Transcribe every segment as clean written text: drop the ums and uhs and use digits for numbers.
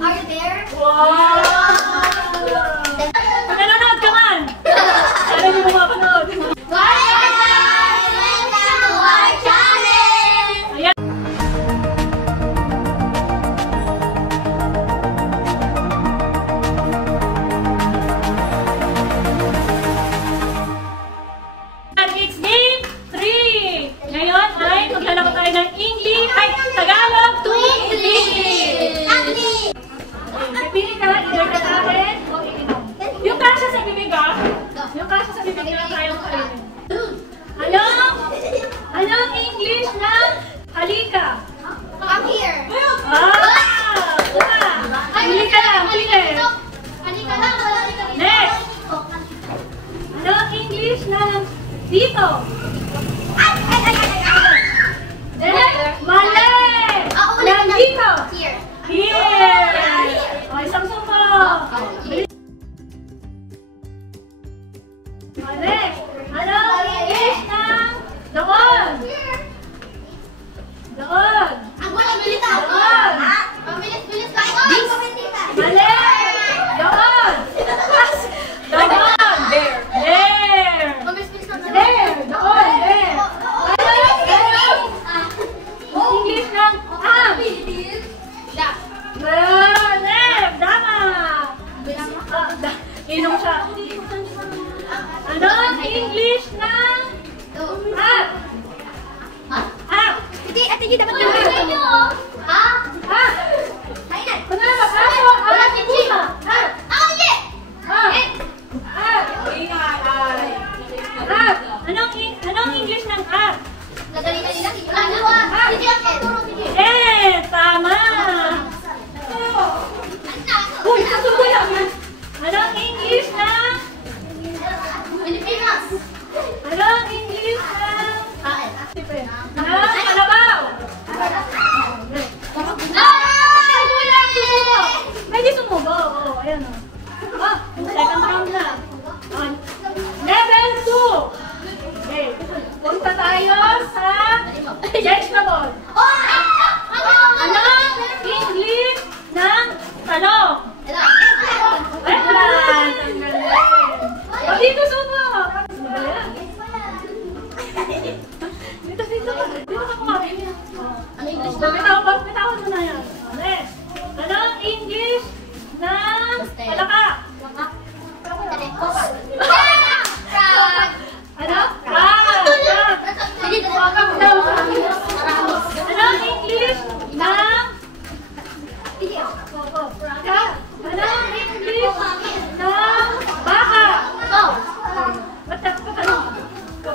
Are you there? Wow! Nanonood ka man! Ano yung mapapanood? Bye guys! Welcome to our channel! Ayan. It's game 3! Ngayon ay maglalaro tayo ng English, ay Tagalog to English! Pipili ka, either ka natin o iinom. Yung kasya sa bibig ah. Yung kasya sa bibig na tayong kainin. Anong English ng halika? Come here! Pili ka lang, pili. Halika lang, halika lang. Next! Anong English ng dito? Mali! Ng dito! Here. Here! O, isang sumo! Mali! Anong English ng doon? Doon! Ang bilis ako! Doon! Pabilis tayo! Mali! Doon! Doon! There! Pabilis ka na. There! Doon! There! English ng am! Left! Tama! Inom siya. Anong English ng up? Up! Hindi, ate G, dapat na. Ha? Up! Kunwari, aso! Up! Pusa! Up! Up! Up! Anong English ng up? Eh! Tama! Uy! Susubo yan! Anong English ng... Anong English ng... Ng kalabaw! Ay, di sumubo. Oo, ayan o. Second round na. Level 2. Okay. Punta tayo sa vegetable. Anong English ng talong? Wetland! Ang galing. O, dito sumo! Dito ka. Dito ka kumain. Bitawan mo na yan. Next. Anong English ng palaka? Ano? Anong English ng... Anong English ng baka? Ba't tanong?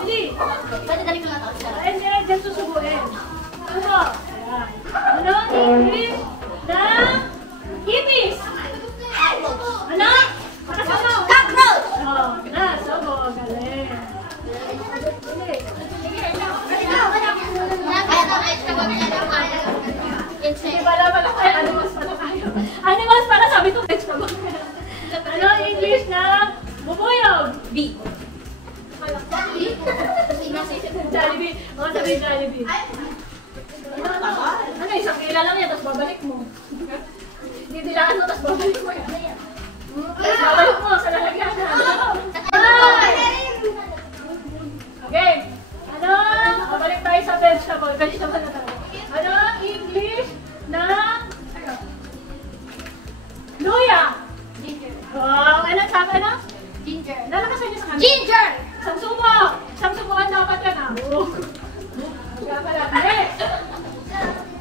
Bili. Hindi, dyan susubuin. Ano? Anong English ng ibis? Ano? Makasama? Cockroach! Subo. Galing. Hindi pala kayo. Animals pala kayo. Animals pala sabi ko vegetable. Ano English na bubuyog? B. Jollibee. Mga sabi Jollibee. Ano, isang kila lang yan, tapos babalik mo. Didilaan mo, tapos babalik mo yan. Tapos babalik mo sa lalagyan. Okay. Ano? Babalik tayo sa vegetable. Vegetable na tayo. Ano English na luya? Ginger. Wow! Ano? Sabi ano? Ginger. Lalakasan niyo sa kanila. Ginger! Samsumo! Samsumoan dapat ka na. Kaya pala.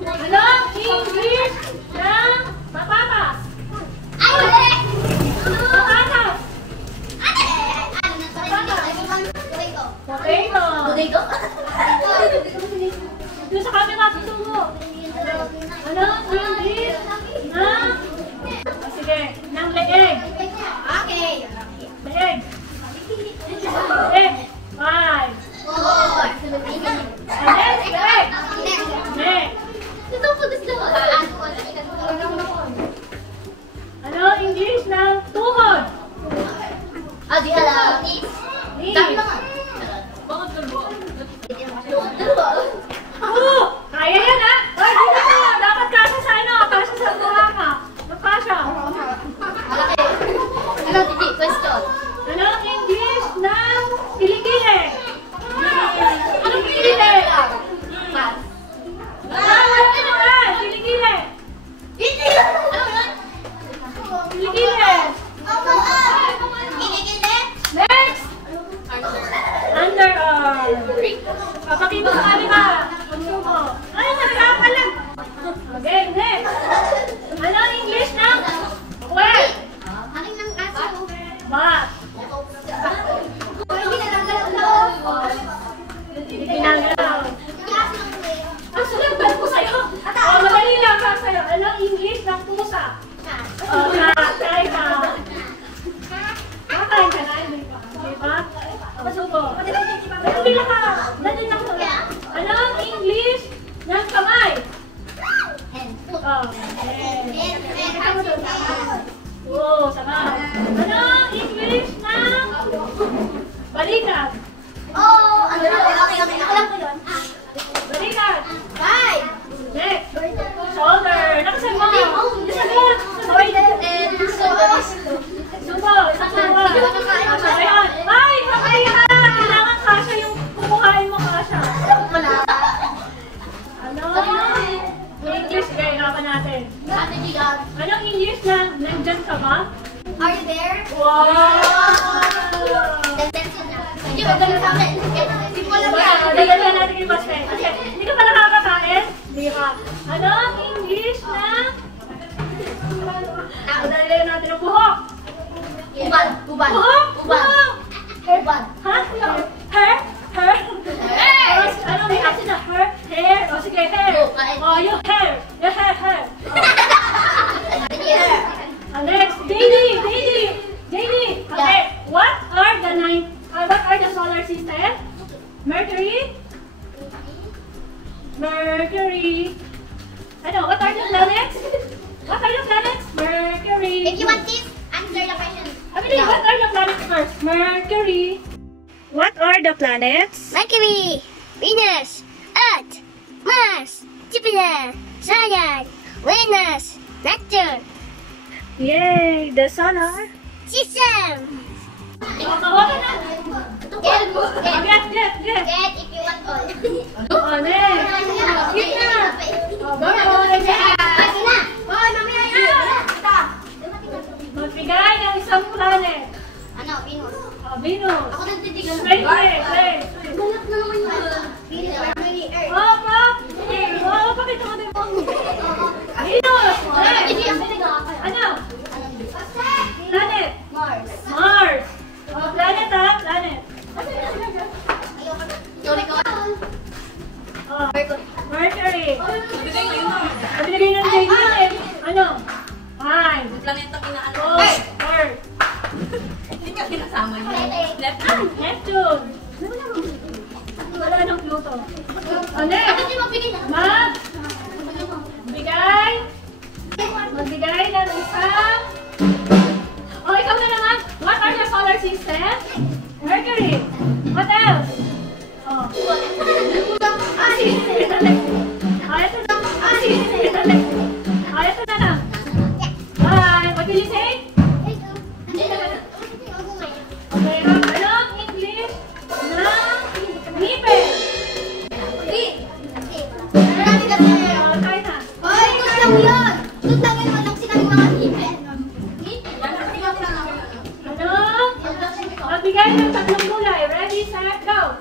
Ano? English ng patatas? Patatas! Potato! Doon sa camera, susumo. Ano? English ng... Sige, ng leeg. Okay. Leeg. Leeg. 5. Next, leeg. Neck. Ano English ng tuhod? Di alam. Knee. Kaya yan ha? Dapat kasha sa ano? Kasha sa buha ka. Papakita sa camera. Pagsuko. Ay, nagkakala. Okay, next. Ano ang English ng word? Aking ng aso. Bat. Hindi nagagalaw. Hindi ginagalaw. Yung aso ng ulit. Ang sunod ko sa'yo. Madali lang ka sa'yo. Ano ang English ng pusa? Kakain ka. Kakain ka na. Diba? Pasuko. Madali lang ka. Madali lang ka. Ano ang English ng kamay? Oh, sama. Ano ang English ng balikat? Oh, ano na? Okay. Alam ko yun. Balikat. Bye. Next. Shoulder. Nakasan mo. Nakasan mo. Subo. Isang subo. Ayun. Ay, makaya ka. Kailangan kasha yung kukuhain mo kasha. Ano? English. Kaya hirapan natin. Anong English na nandyan ka ba? Are you there? Wow! Hindi ba ganun sa akin? Simple lang yan. Dagdagan natin yung basta. Kasi hindi ka pa nakakakain? Hindi ka. Ano ang English na? Dagdagan natin ang buhok. Uban. Buhok? Buhok? Uban. Ha? Hair? Hair? Ano may asin na? Hair? O sige, hair. O, yung hair. Yung hair. Next, JD. Okay, what are the solar system? Mercury. Ano, what are the planets? Mercury. If you want this, answer the question. What are the planets first? Mercury. What are the planets? Mercury, Venus, Earth, Mars, Jupiter, Saturn, Venus, Neptune, Yay! The solar system. Get. Get if you want all. Oh, next. Get na. Mamaya yan. Magbigay ng isang planet. Ano, Venus? Venus. Ako nagtitigan. Play. Balak na naman yun. Venus, Mercury, Earth. Pakita mo din po. Venus. Ano? Planet. Mars. Planet ha? Planet. Mercury. Binigay ng David. Ano? Fine. Planetang inaano. Earth. Hindi ka kinasama yun. Neptune. Wala ng Pluto. Magbigay ng isang... ikaw na naman. What are the solar system? Mercury. What else? Ito na lang. Bye. What will you say? Okay, anong English ng ngipin? Kain na. Magbigay ng tatlong kulay. Ready, set, go!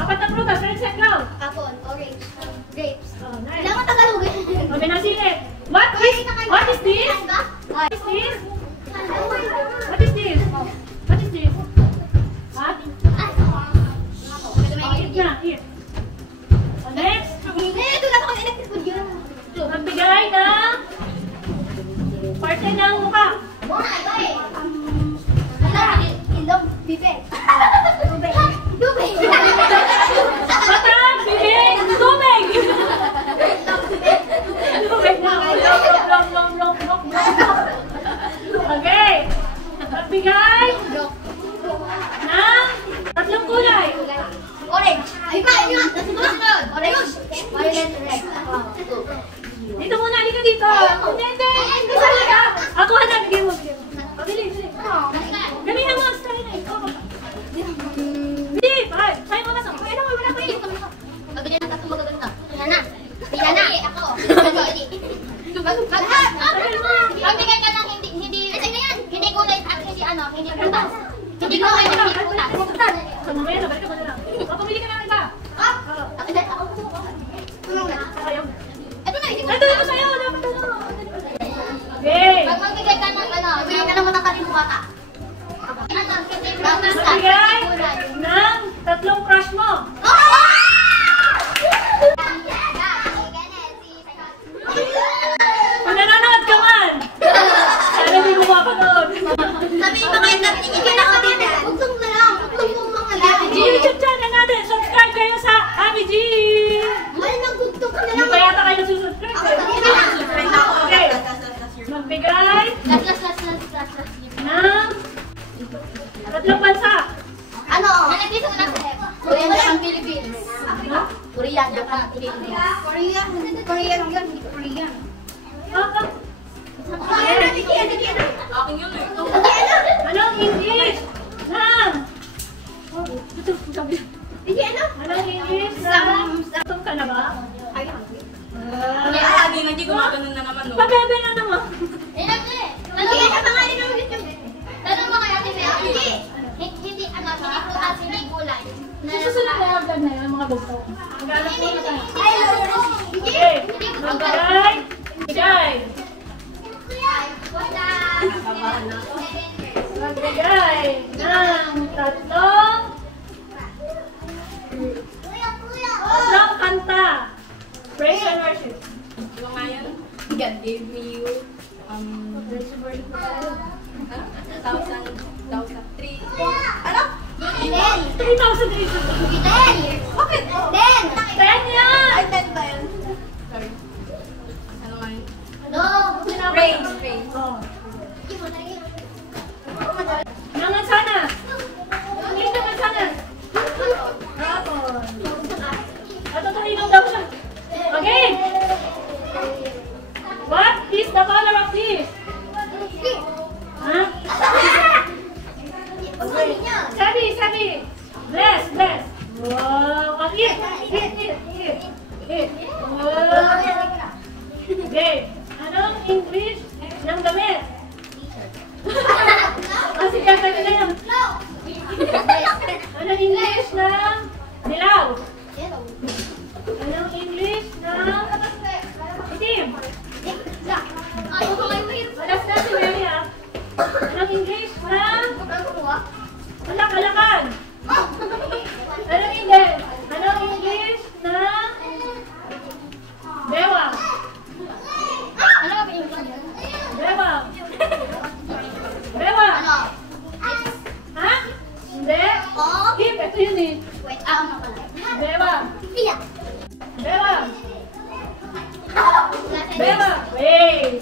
Apat na prutas. Ready, set, go! Apple, orange, grapes. Nice. Kailangan Tagalogin. Okay, nasilip. What is this? What is this? What is this? What is this? What? Eat na, eat. Next. Magbigay ng parte ng mukha. Ilong, bibig. Tubig. Mata, bibig, tubig. Tubig na. Long. Okay. Magbigay ng tatlong kulay. Orange. Ay pa, yun. Sunod. Orange. Violet, red. Dito muna, halika dito. Hindi. Isa lang ka. Ako na, bigay mo. Pabili Magbigay ka ng hindi gulay at hindi hindi prutas. Hindi gulay at hindi prutas. Mamaya na, balik ka muna lang. Pumili ka ng iba. Ayaw. Ito na, hindi mo. Ito sa'yo. Okay. Pag magbigay ka ng bigay ka ng matatalino bata. Magbigay ng tatlong crush mo. Kung nanonood ka man. Sana hindi mo mapanood. Sabihin mo kayo na tingin ako din. Utong na lang. Utong mong mga lang. YouTube channel natin. Subscribe kayo sa Ami G. Wala nang gugtong ka na Hindi lang. pa yata kayo subscribe. Okay. Magbigay Last. ng tatlong bansa. Ano? Nalagay sa unang step. Korea ang Philippines. Korea, Japan, Philippines. Korean yun, hindi Korean. Akin yun eh. Anong English ng... Ito, sabi. Anong English ng... Gutom ka na ba? Hindi gumaganon na naman, no? Pabebe na naman. Tanong mo kaya kasi hindi prutas, hindi gulay. Susunod na order na yun, mga gusto. Maghanap po na tayo. Hindi Okay. prutas. Magbigay. Magbigay ng tatlong kanta. Praise and worship. Diba nga yan? God gave me you. 1,003. Ano? 3,000 Bakit? 10 yan! Ay, 10 ba yan? Sorry. Ano nga yun? Praise. Oh. Nangan sana. Hindi naman sana. Rapon. At tutuligaw daw siya. Okay. What is the color of this? Ha? Okay. Sabi. Bless. Wow. Hit. Wow. Okay. Anong English ng damit? Kasi kaya na yan. Anong English ng dilaw? Anong English ng itim? Malas na si Mary ah. Anong English ng kalak-kalakan? Anong English? Anong English ng bewang? Bewang. Ha? Hindi? Hip, ito yun eh. Bewang. Bewang. Wait.